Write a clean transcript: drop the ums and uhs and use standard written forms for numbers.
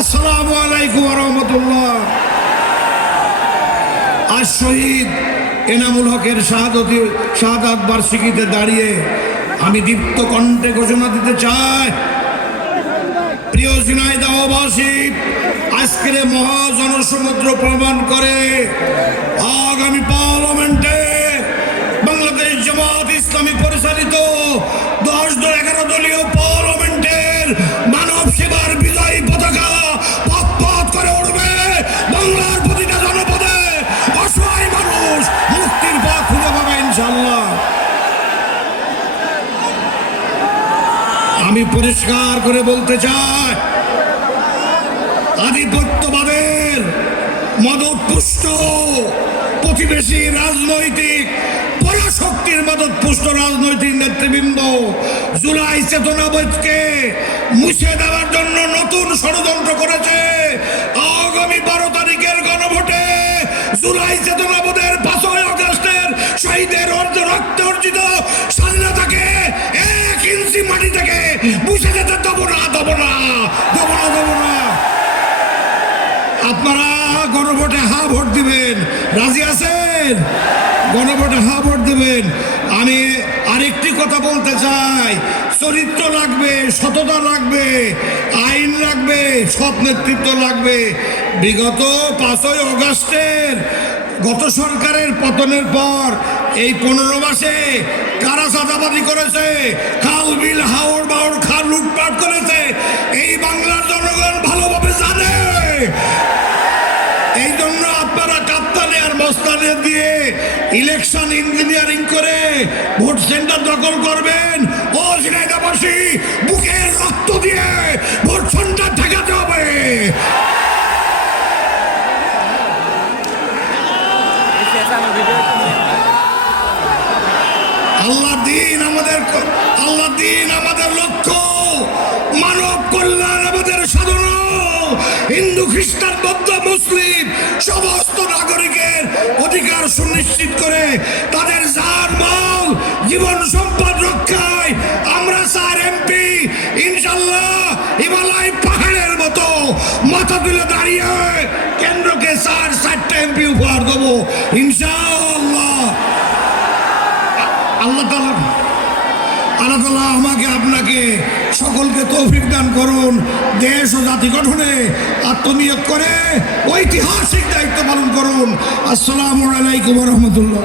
আসসালামু আলাইকুম ওয়া রাহমাতুল্লাহ। আজ শহীদ এনামুল হকের শাহাদাত বার্ষিকীতে দাঁড়িয়ে আমি দীপ্ত কণ্ঠে ঘোষণা দিতে চাই, প্রিয় ঝিনাইদহবাসী, আজকের মহাজনসমুদ্র প্রমাণ করে আগামী পার্লামেন্টে বাংলাদেশ জামাত ইসলামী পরিচালিত 11 দলীয় পার্লামেন্টের মানব সেবার বিজয়ী পতাকা পথ করে উঠবে। বাংলার প্রতিটা জনপদে অসহায় মানুষ মুক্তির পথ খুঁজে পাবে ইনশাআল্লাহ। আমি পরিষ্কার করে বলতে চাই, আধিপত্যবাদের মদতপুষ্ট প্রতিবেশী রাজনৈতিক পরাশক্তির মদতপুষ্ট রাজনৈতিক নেতৃবৃন্দ জুলাই চেতনাবোধকে মুছে দেওয়ার জন্য নতুন ষড়যন্ত্র করেছে। আগামী 12 তারিখের গণভোটে জুলাই চেতনাবোধের 5 আগস্টের শহীদের রক্তে অর্জিত স্বাধীনতাকে 1 ইঞ্চি মাটি থেকে মুছে যেতে দেবো না। আপনারা গণভোটে হা ভোট দিবেন, রাজি আছেন? গণভোটে হা ভোট দিবেন। আমি আরেকটি কথা বলতে চাই, চরিত্র লাগবে, সততা লাগবে, আইন লাগবে, সৎ নেতৃত্ব লাগবে। বিগত 5 আগস্টের গত সরকারের পতনের পর এই 15 মাসে কারা চাঁদাবাজি করেছে, খাল বিল হাওড় বাওড় খাল লুটপাট করেছে, এই বাংলার জনগণ ভালোভাবে জানে। এই জন্য আপনারা কাপ্তানে আর মস্তানে দিয়ে ইলেকশন ইঞ্জিনিয়ারিং করে ভোট সেন্টার দখল করবেন। ও ঝিনাইদহবাসী, বুকের রক্ত দিয়ে ভোট সেন্টার ঠেকাতে হবে। আল্লাহ দিন আমাদের লক্ষ্য, মানব কল্যাণ আমাদের সাধনা। হিন্দু, খ্রিস্টান, বৌদ্ধ, মুসলিম সমস্ত নাগরিকের অধিকার সুনিশ্চিত করে তাদের জান মাল জীবন সম্পদ রক্ষায় আমরা 4 এমপি ইনশাআল্লাহ হিমালয় পাহাড়ের মতো মাথা তুলে দাঁড়িয়ে কেন্দ্রকে 4টা এমপি উপহার দেবো ইনশাআল্লাহ। আল্লাহ তাআলা আমাকে আপনাকে সকলকে তৌফিক দান করুন। দেশ ও জাতি গঠনে আত্মনিয়োগ করে ঐতিহাসিক দায়িত্ব পালন করুন। আসসালামু আলাইকুম ওয়া রাহমাতুল্লাহ।